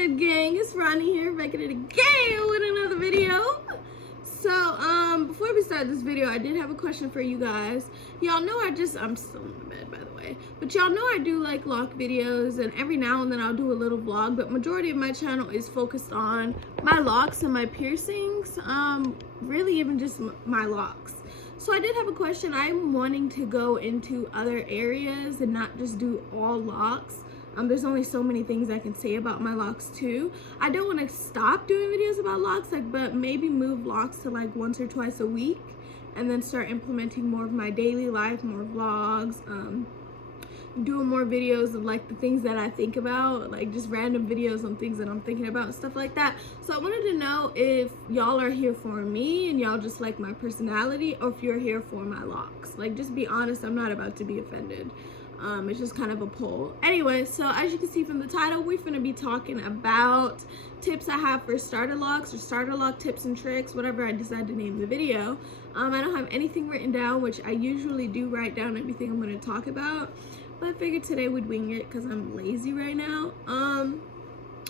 good, gang? It's Ronnie here, making it again with another video. So, before we start this video, I did have a question for you guys. Y'all know I'm still in the bed, by the way. But y'all know I do like lock videos, and every now and then I'll do a little vlog. But majority of my channel is focused on my locks and my piercings. Really even just my locks. So I did have a question. I'm wanting to go into other areas and not just do all locks. There's only so many things I can say about my locks too. I don't want to stop doing videos about locks, but maybe move locks to like once or twice a week, and then start implementing more of my daily life, more vlogs, doing more videos of like the things that I think about, like just random videos on things that I'm thinking about and stuff like that. So I wanted to know if y'all are here for me and y'all just like my personality, or if you're here for my locks. Like, just be honest, I'm not about to be offended. It's just kind of a poll. Anyway, so as you can see from the title, we're going to be talking about tips I have for starter locks, or starter lock tips and tricks, whatever I decide to name the video. I don't have anything written down, which I usually do write down everything I'm going to talk about, but I figured today we'd wing it because I'm lazy right now.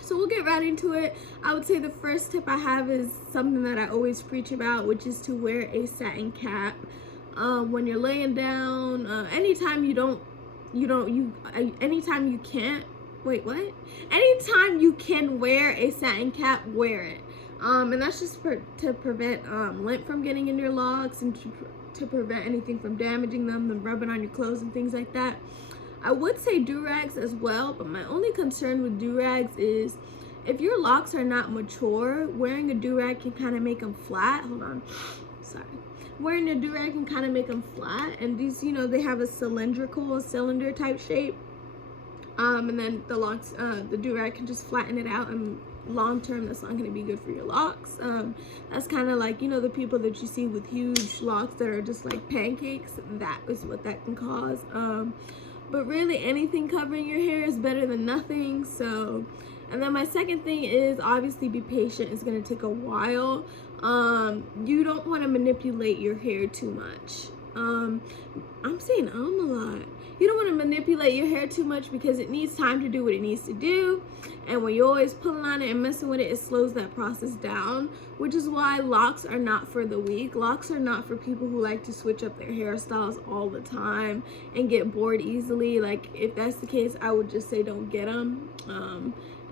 So we'll get right into it. I would say the first tip I have is something that I always preach about, which is to wear a satin cap when you're laying down. Anytime you can wear a satin cap, wear it. And that's just to prevent lint from getting in your locks, and to prevent anything from damaging them and rubbing on your clothes and things like that. I would say do-rags as well, but my only concern with do-rags is if your locks are not mature, wearing a do-rag can kind of make them flat. Hold on, sorry. Wearing a do-rag can kind of make them flat, and these, you know, they have a cylinder type shape, and then the locks, the do-rag can just flatten it out, and long term that's not going to be good for your locks. That's kind of like, you know, the people that you see with huge locks that are just like pancakes. That is what that can cause. But really, anything covering your hair is better than nothing. So, and then my second thing is obviously be patient. It's going to take a while. You don't want to manipulate your hair too much. I'm saying a lot. You don't want to manipulate your hair too much because it needs time to do what it needs to do. And when you're always pulling on it and messing with it, it slows that process down, which is why locks are not for the weak. Locks are not for people who like to switch up their hairstyles all the time and get bored easily. Like, if that's the case, I would just say don't get them.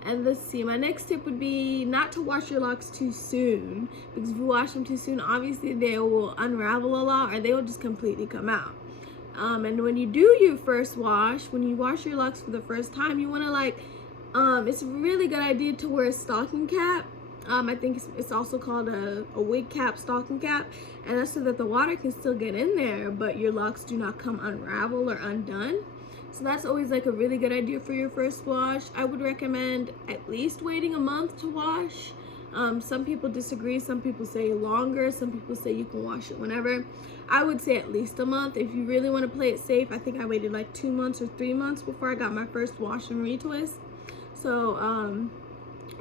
And let's see, my next tip would be not to wash your locks too soon, because if you wash them too soon, obviously they will unravel a lot, or they will just completely come out. And when you do your first wash, when you wash your locks for the first time, you want to like, it's a really good idea to wear a stocking cap. I think it's also called a wig cap, stocking cap, and that's so that the water can still get in there, but your locks do not come unravel or undone. So that's always like a really good idea for your first wash. I would recommend at least waiting a month to wash. Some people disagree. Some people say longer. Some people say you can wash it whenever. I would say at least a month. If you really want to play it safe, I think I waited like 2 months or 3 months before I got my first wash and retwist. So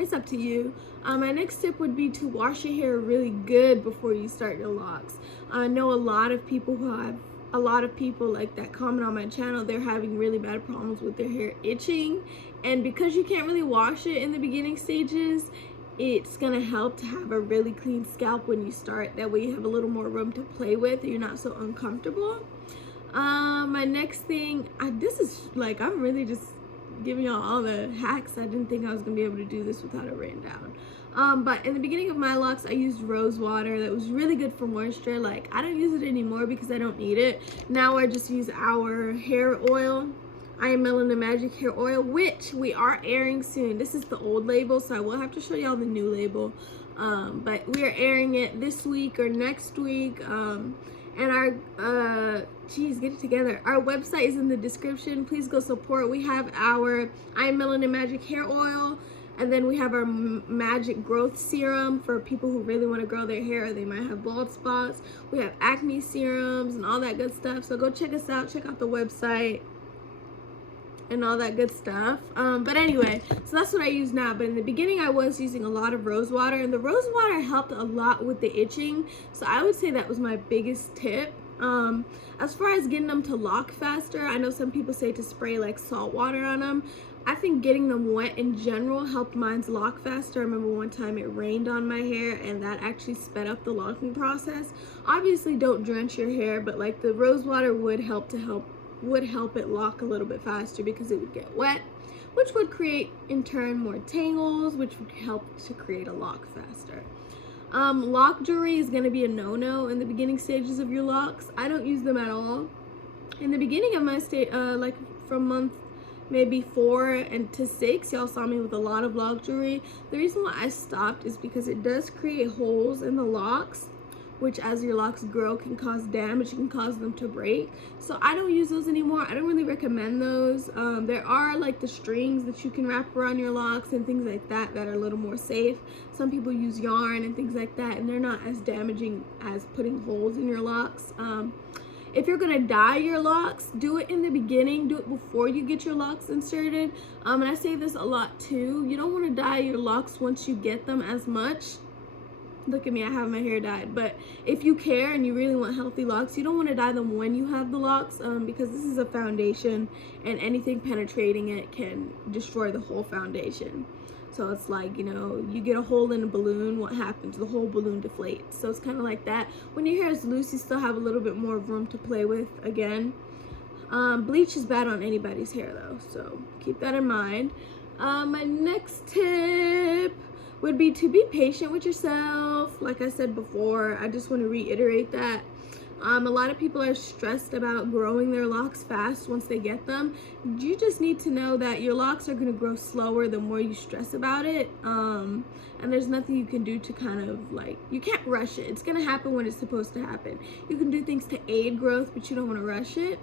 it's up to you. My next tip would be to wash your hair really good before you start your locks. I know a lot of people like that comment on my channel, they're having really bad problems with their hair itching, and because you can't really wash it in the beginning stages, it's gonna help to have a really clean scalp when you start. That way you have a little more room to play with, and you're not so uncomfortable. My next thing, this is like, I'm really just giving y'all all the hacks. I didn't think I was gonna be able to do this without it written down. But in the beginning of my locks, I used rose water. That was really good for moisture. Like, I don't use it anymore because I don't need it. Now I just use our hair oil. I Am Melanin Magic hair oil, which we are airing soon. This is the old label, so I will have to show y'all the new label. But we are airing it this week or next week. And our, get it together. Our website is in the description. Please go support. We have our I Am Melanin Magic hair oil. And then we have our magic growth serum for people who really want to grow their hair, or they might have bald spots. We have acne serums and all that good stuff. So go check us out. Check out the website and all that good stuff. But anyway, so that's what I use now. But in the beginning, I was using a lot of rose water, and the rose water helped a lot with the itching. So I would say that was my biggest tip. As far as getting them to lock faster, I know some people say to spray like salt water on them. I think getting them wet in general helped mine's lock faster. I remember one time it rained on my hair and that actually sped up the locking process. Obviously don't drench your hair, but like the rose water would help it lock a little bit faster because it would get wet, which would create in turn more tangles, which would help to create a lock faster. Lock jewelry is going to be a no-no in the beginning stages of your locks. I don't use them at all. In the beginning of my like from month maybe 4 and to 6, y'all saw me with a lot of lock jewelry. The reason why I stopped is because it does create holes in the locks, which as your locks grow can cause damage, can cause them to break. So I don't use those anymore. I don't really recommend those. There are like the strings that you can wrap around your locks and things like that that are a little more safe. Some people use yarn and things like that, and they're not as damaging as putting holes in your locks. If you're gonna dye your locks, do it in the beginning, do it before you get your locks inserted. And I say this a lot too, you don't wanna dye your locks once you get them as much. Look at me, I have my hair dyed. But if you care and you really want healthy locks, you don't wanna dye them when you have the locks because this is a foundation and anything penetrating it can destroy the whole foundation. So it's like, you know, you get a hole in a balloon, what happens? The whole balloon deflates. So it's kind of like that. When your hair is loose, you still have a little bit more room to play with again. Bleach is bad on anybody's hair though, so keep that in mind. My next tip would be to be patient with yourself. Like I said before, I just want to reiterate that. A lot of people are stressed about growing their locks fast once they get them. You just need to know that your locks are going to grow slower the more you stress about it. And there's nothing you can do to kind of like, you can't rush it. It's going to happen when it's supposed to happen. You can do things to aid growth, but you don't want to rush it.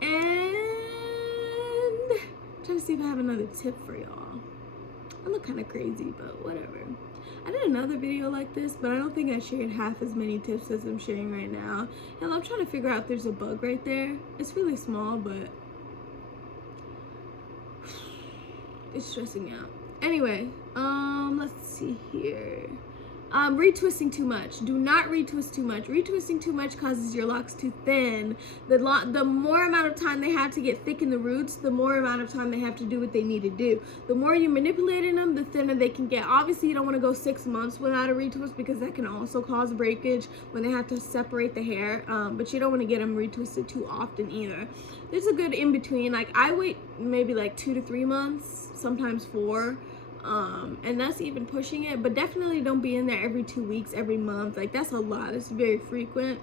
And I'm trying to see if I have another tip for y'all. I look kind of crazy, but whatever. I did another video like this, but I don't think I shared half as many tips as I'm sharing right now. And I'm trying to figure out if there's a bug right there. It's really small, but it's stressing me out. Anyway, let's see here. Retwisting too much. Do not retwist too much. Retwisting too much causes your locks too thin. The more amount of time they have to get thick in the roots, the more amount of time they have to do what they need to do. The more you're manipulating them, the thinner they can get. Obviously, you don't want to go 6 months without a retwist because that can also cause breakage when they have to separate the hair. But you don't want to get them retwisted too often either. There's a good in between. Like I wait maybe like 2 to 3 months, sometimes 4. And that's even pushing it, but definitely don't be in there every 2 weeks, every month. Like that's a lot. It's very frequent.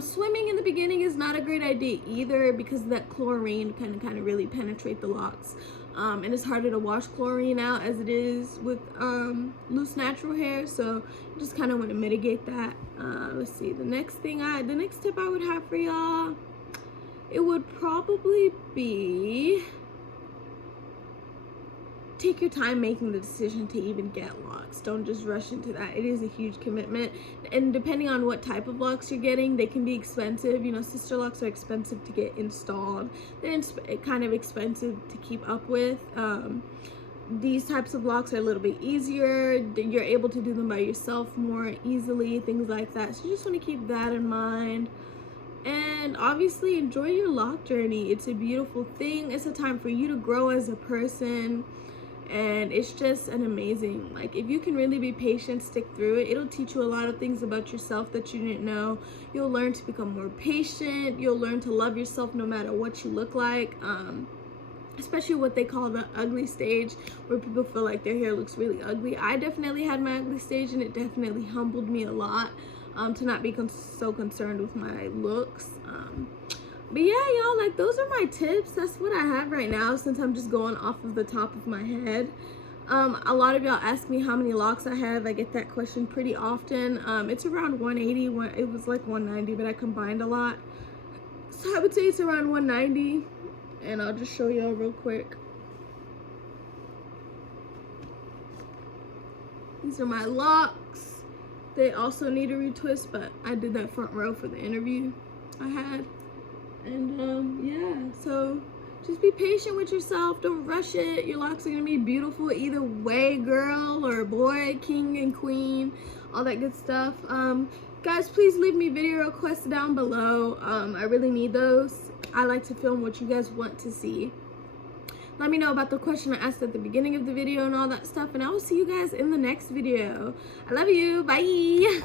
Swimming in the beginning is not a great idea either because that chlorine can kind of really penetrate the locks. And it's harder to wash chlorine out as it is with loose natural hair, so you just kind of want to mitigate that. Let's see, the next tip I would have for y'all, it would probably be take your time making the decision to even get locks. Don't just rush into that. It is a huge commitment, and depending on what type of locks you're getting, they can be expensive. You know, sisterlocs are expensive to get installed. They're kind of expensive to keep up with. These types of locks are a little bit easier. You're able to do them by yourself more easily, things like that. So you just want to keep that in mind. And obviously enjoy your lock journey. It's a beautiful thing. It's a time for you to grow as a person. And it's just an amazing, like if you can really be patient, stick through it, it'll teach you a lot of things about yourself that you didn't know. You'll learn to become more patient. You'll learn to love yourself no matter what you look like. Especially what they call the ugly stage, where people feel like their hair looks really ugly. I definitely had my ugly stage, and it definitely humbled me a lot to not be so concerned with my looks. But yeah, y'all, like those are my tips. That's what I have right now, since I'm just going off of the top of my head. A lot of y'all ask me how many locks I have. I get that question pretty often. It's around 180. It was like 190, but I combined a lot, so I would say it's around 190. And I'll just show y'all real quick. These are my locks. They also need a retwist, but I did that front row for the interview I had. And yeah, so just be patient with yourself. Don't rush it. Your locks are gonna be beautiful either way, girl or boy, king and queen, all that good stuff. Guys, please leave me video requests down below. I really need those. I like to film what you guys want to see. Let me know about the question I asked at the beginning of the video and all that stuff, and I will see you guys in the next video. I love you. Bye.